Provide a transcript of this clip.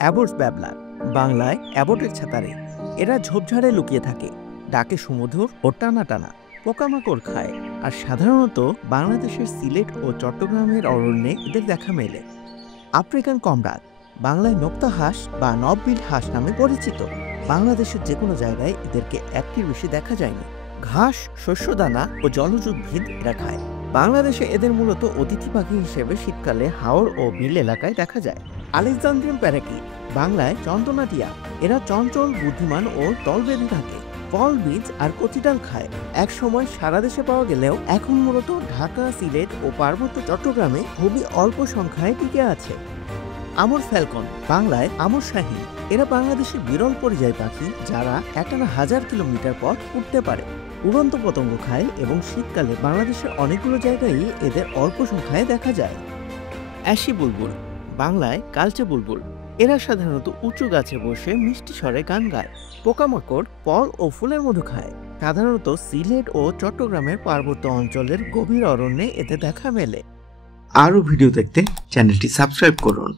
অ্যাবটস babbler, বাংলায় অ্যাবটের ছাতারে। এরা ঝোপঝাড়ে লুকিয়ে থাকে, ডাকে সুমধুর ও টানা টানা। পোকামাকড় খায়, আর সাধারণত বাংলাদেশের সিলেট ও চট্টগ্রামের অরণ্যে এদের দেখা মেলে। আফ্রিকান কমরাড, বাংলায় নোক্তা হাঁস বা নববিল হাঁস নামে পরিচিত। বাংলাদেশের যে কোনো জায়গায় এদেরকে একটির বেশি দেখা যায়নি। ঘাস, শস্যদানা ও জলজ উদ্ভিদ এরা খায়। বাংলাদেশে এদের মূলত অতিথি পাখি হিসেবে শীতকালে হাওর ও বিল এলাকায় দেখা যায়। আলেকজান্দ্রিয়ান প্যারাকিট, বাংলায় চন্দনাটিয়া। এরা চঞ্চল, বুদ্ধিমান ও দল বেঁধে থাকে। ফল, বীজ আর কচি ডাল খায়। এক সময় সারা দেশে পাওয়া গেলেও এখন মূলত ঢাকা, সিলেট ও পার্বত্য চট্টগ্রামে খুবই অল্প সংখ্যায় টিকে আছে। আমর ফ্যালকন, বাংলায় আমর শাহী। এরা বাংলাদেশের বিরল পরিযায়ী পাখি, যারা একটানা 1000 কিলোমিটার পথ উঠতে পারে। উড়ন্ত পতঙ্গ খায় এবং শীতকালে বাংলাদেশের অনেকগুলো জায়গায় এদের অল্প সংখ্যায় দেখা যায়। অ্যাশি বুলবুল, বাংলায় কালচে বুলবুল। এরা সাধারণত উঁচু গাছে বসে মিষ্টি স্বরে গান গায়। পোকামাকড়, ফল ও ফুলের মধু খায়। সাধারণত সিলেট ও চট্টগ্রামের পার্বত্য অঞ্চলের গভীর অরণ্যে এদের দেখা মেলে। আরও ভিডিও দেখতে চ্যানেলটি সাবস্ক্রাইব করুন।